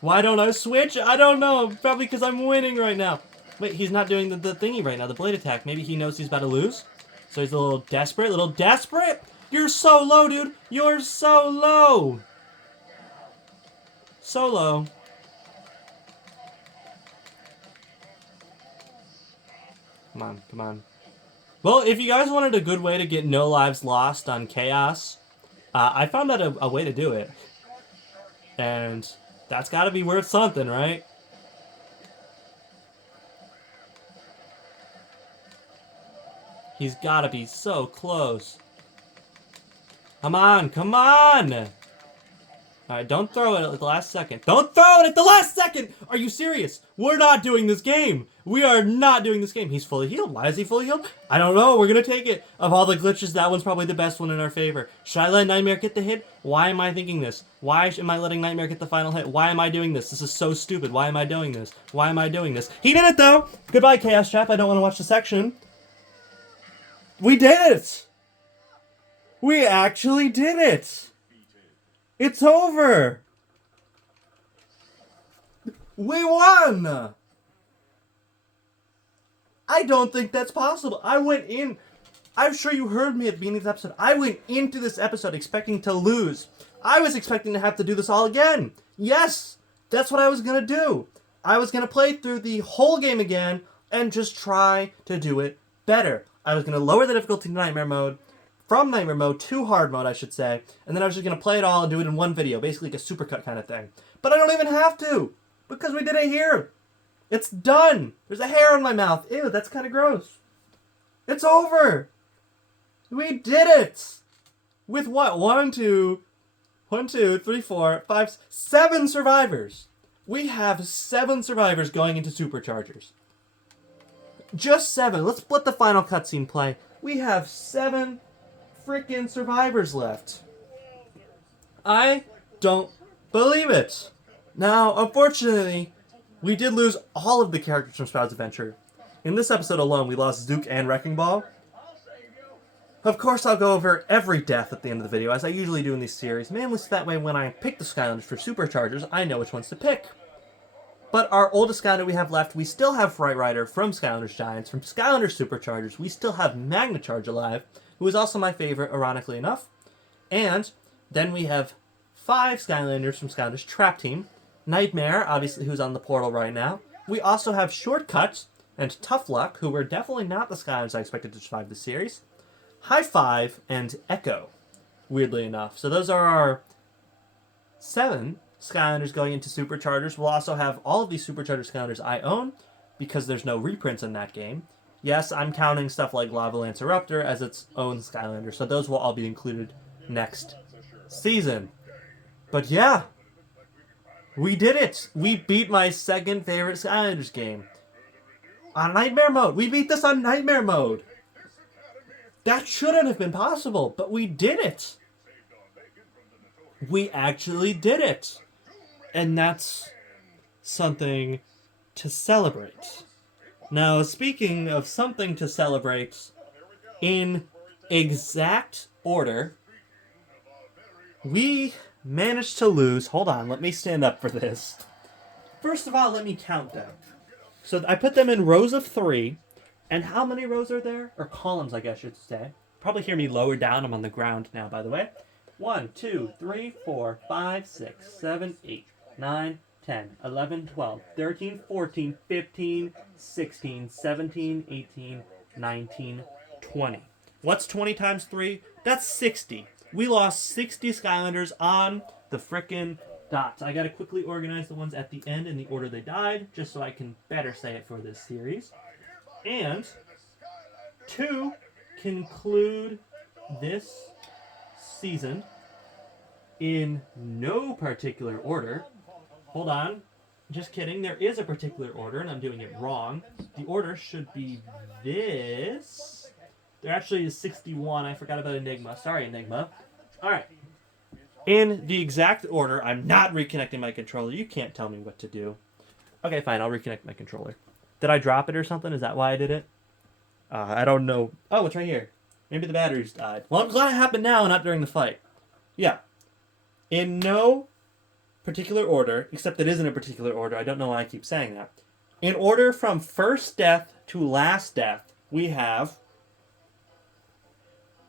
Why don't I switch? I don't know. Probably because I'm winning right now. Wait, he's not doing the thingy right now, the blade attack. Maybe he knows he's about to lose? So he's a little desperate? A little desperate? You're so low, dude. You're so low. So low. Come on, come on. Well, if you guys wanted a good way to get no lives lost on Chaos, I found out a way to do it. And that's got to be worth something, right? He's got to be so close. Come on, come on! Alright, don't throw it at the last second. Don't throw it at the last second! Are you serious? We're not doing this game! We are not doing this game. He's fully healed. Why is he fully healed? I don't know. We're gonna take it. Of all the glitches, that one's probably the best one in our favor. Should I let Nightmare get the hit? Why am I thinking this? Why am I letting Nightmare get the final hit? Why am I doing this? This is so stupid. Why am I doing this? Why am I doing this? He did it, though! Goodbye, Chaos Trap. I don't want to watch the section. We did it! We actually did it! It's over! We won! I don't think that's possible. I'm sure you heard me at the beginning of this episode. I went into this episode expecting to lose. I was expecting to have to do this all again. Yes, that's what I was going to do. I was going to play through the whole game again and just try to do it better. I was going to lower the difficulty to Nightmare Mode, from Nightmare Mode to Hard Mode, I should say, and then I was just going to play it all and do it in one video, basically like a supercut kind of thing. But I don't even have to, because we did it here. It's done. There's a hair in my mouth. Ew, that's kind of gross. It's over. We did it. With what? 7 survivors. We have 7 survivors going into superchargers. Just 7. Let's let the final cutscene play. We have 7 freaking survivors left. I don't believe it. Now, unfortunately, we did lose all of the characters from Sprouts Adventure. In this episode alone, we lost Zook and Wrecking Ball. Of course, I'll go over every death at the end of the video, as I usually do in these series, mainly so that way when I pick the Skylanders for Superchargers, I know which ones to pick. But our oldest Skylander we have left, we still have Fright Rider from Skylanders Giants. From Skylanders Superchargers, we still have Magna Charge alive, who is also my favorite, ironically enough. And then we have 5 Skylanders from Skylanders Trap Team. Nightmare, obviously, who's on the portal right now. We also have Shortcut and Tough Luck, who were definitely not the Skylanders I expected to survive the series. High Five and Echo, weirdly enough. So those are our 7 Skylanders going into Superchargers. We'll also have all of these Supercharger Skylanders I own, because there's no reprints in that game. Yes, I'm counting stuff like Lava Lanceruptor as its own Skylander, so those will all be included next season. But yeah, we did it! We beat my second favorite Skylanders game. On Nightmare Mode! We beat this on Nightmare Mode! That shouldn't have been possible, but we did it! We actually did it! And that's something to celebrate. Now, speaking of something to celebrate, in exact order, we managed to lose. Hold on, let me stand up for this. First of all, let me count them. So I put them in rows of 3. And how many rows are there? Or columns, I guess you should say. Probably hear me lower down. I'm on the ground now, by the way. 1, 2, 3, 4, 5, 6, 7, 8, 9, 10, 11, 12, 13, 14, 15, 16, 17, 18, 19, 20. What's 20 times 3? That's 60. We lost 60 Skylanders on the frickin' dot. I gotta quickly organize the ones at the end in the order they died, just so I can better say it for this series. And to conclude this season in no particular order. Hold on. Just kidding. There is a particular order, and I'm doing it wrong. The order should be this. There actually is 61. I forgot about Enigma. Sorry, Enigma. Alright. In the exact order, I'm not reconnecting my controller. You can't tell me what to do. Okay, fine. I'll reconnect my controller. Did I drop it or something? Is that why I did it? I don't know. Oh, it's right here. Maybe the batteries died. Well, I'm glad it happened now and not during the fight. Yeah. In no particular order, except it isn't a particular order. I don't know why I keep saying that. In order from first death to last death, we have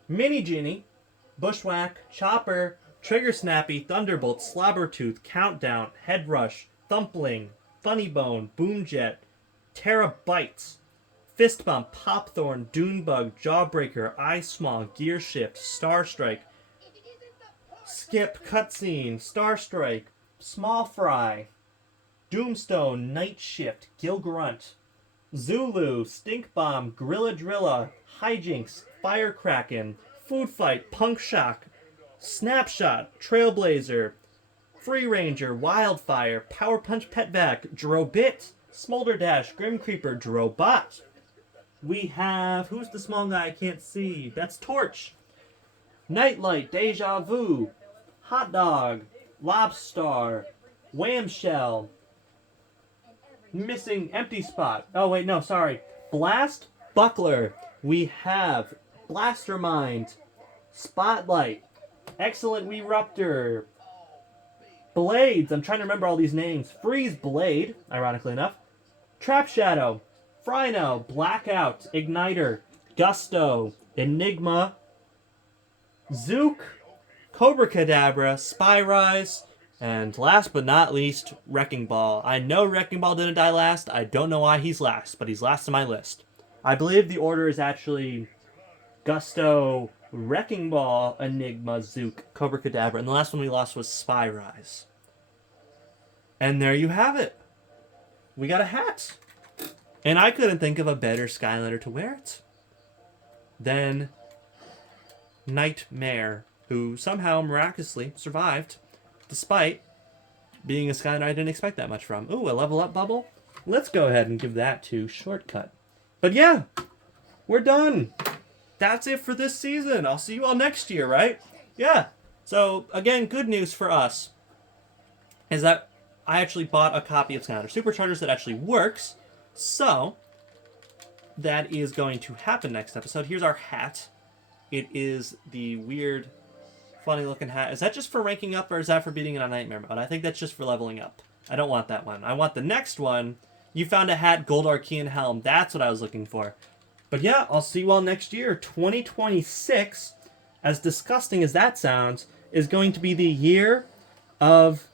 Mini Genie, Bushwhack, Chopper, Trigger Snappy, Thunderbolt, Slobbertooth, Countdown, Head Rush, Thumpling, Funny Bone, Boomjet, Terabytes, Fist Bump, Popthorn, Dunebug, Jawbreaker, Eye Small, Gear Shift, Starstrike, Skip, Cutscene, Starstrike, Small Fry, Doomstone, Night Shift, Gilgrunt, Zulu, Stink Bomb, Gorilla Drilla, Hijinks, Firecracken, Food Fight, Punk Shock, Snapshot, Trailblazer, Free Ranger, Wildfire, Power Punch Petvac, Drobit, Smolder Dash, Grim Creeper, Drobot. We have, who's the small guy I can't see? That's Torch. Nightlight, Deja Vu, Hot Dog, Lobstar, Whamshell, missing Empty Spot. Oh wait, no, sorry. Blast, Buckler. We have Blastermind, Spotlight, Excellent Eruptor, Blades. I'm trying to remember all these names. Freeze Blade, ironically enough. Trap Shadow, Frino, Blackout, Igniter, Gusto, Enigma, Zook, Cobra Kadabra, Spyrise, and last but not least, Wrecking Ball. I know Wrecking Ball didn't die last. I don't know why he's last, but he's last on my list. I believe the order is actually Gusto, Wrecking Ball, Enigma, Zook, Cobra Kadabra, and the last one we lost was Spyrise. And there you have it. We got a hat. And I couldn't think of a better Skylander to wear it than Nightmare, who somehow miraculously survived despite being a Skylander I didn't expect that much from. Ooh, a level up bubble? Let's go ahead and give that to Shortcut. But yeah, we're done. That's it for this season. I'll see you all next year, right? Yeah. So, again, good news for us is that I actually bought a copy of Skylander Superchargers that actually works. So, that is going to happen next episode. Here's our hat. It is the weird, funny-looking hat. Is that just for ranking up, or is that for beating in a nightmare mode? I think that's just for leveling up. I don't want that one. I want the next one. You found a hat, Gold Archean Helm. That's what I was looking for. But yeah, I'll see you all next year. 2026, as disgusting as that sounds, is going to be the year of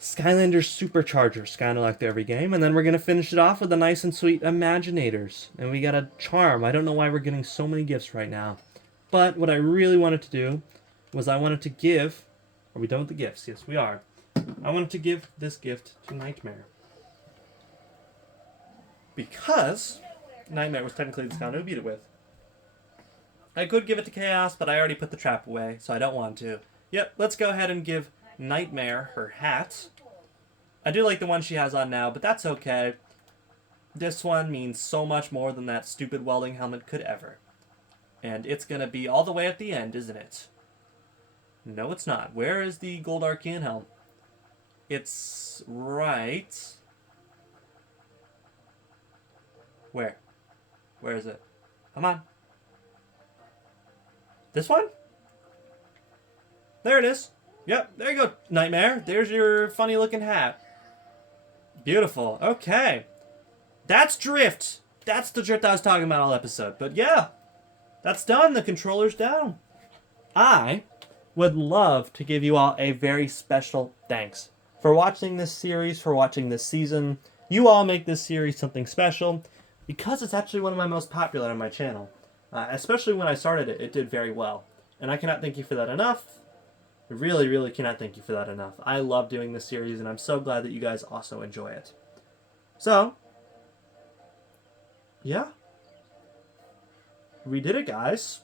Skylanders Superchargers, Skylanders Locke through every game, and then we're going to finish it off with a nice and sweet Imaginators. And we got a charm. I don't know why we're getting so many gifts right now. But what I really wanted to do was I wanted to give... Are we done with the gifts? Yes, we are. I wanted to give this gift to Nightmare. Because Nightmare was technically the Skylander we beat it with. I could give it to Chaos, but I already put the trap away, so I don't want to. Yep, let's go ahead and give Nightmare her hat. I do like the one she has on now, but that's okay. This one means so much more than that stupid welding helmet could ever. And it's going to be all the way at the end, isn't it? No, it's not. Where is the Gold Archean Helm? It's right... Where? Where is it? Come on. This one? There it is. Yep, there you go, Nightmare. There's your funny-looking hat. Beautiful. Okay. That's drift. That's the drift I was talking about all episode. But yeah, that's done. The controller's down. I would love to give you all a very special thanks for watching this series, for watching this season. You all make this series something special because it's actually one of my most popular on my channel. Especially when I started it, it did very well. And I cannot thank you for that enough. I really, really cannot thank you for that enough. I love doing this series, and I'm so glad that you guys also enjoy it. So, yeah. We did it, guys.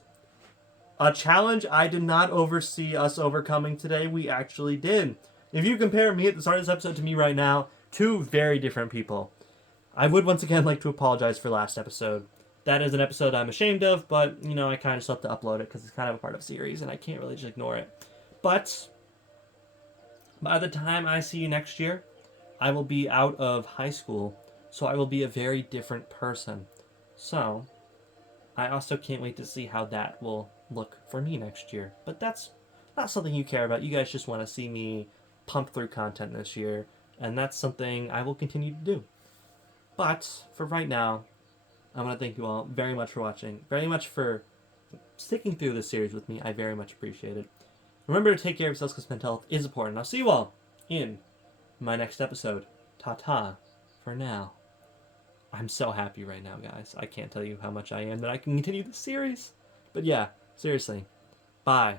A challenge I did not oversee us overcoming today, we actually did. If you compare me at the start of this episode to me right now, two very different people. I would once again like to apologize for last episode. That is an episode I'm ashamed of, but, you know, I kind of still have to upload it because it's kind of a part of the series, and I can't really just ignore it. But by the time I see you next year, I will be out of high school, so I will be a very different person. So, I also can't wait to see how that will look for me next year. But that's not something you care about. You guys just want to see me pump through content this year, and that's something I will continue to do. But for right now, I want to thank you all very much for watching, very much for sticking through this series with me. I very much appreciate it. Remember to take care of yourselves because mental health is important. I'll see you all in my next episode. Ta-ta for now. I'm so happy right now, guys. I can't tell you how much I am that I can continue this series. But yeah, seriously. Bye.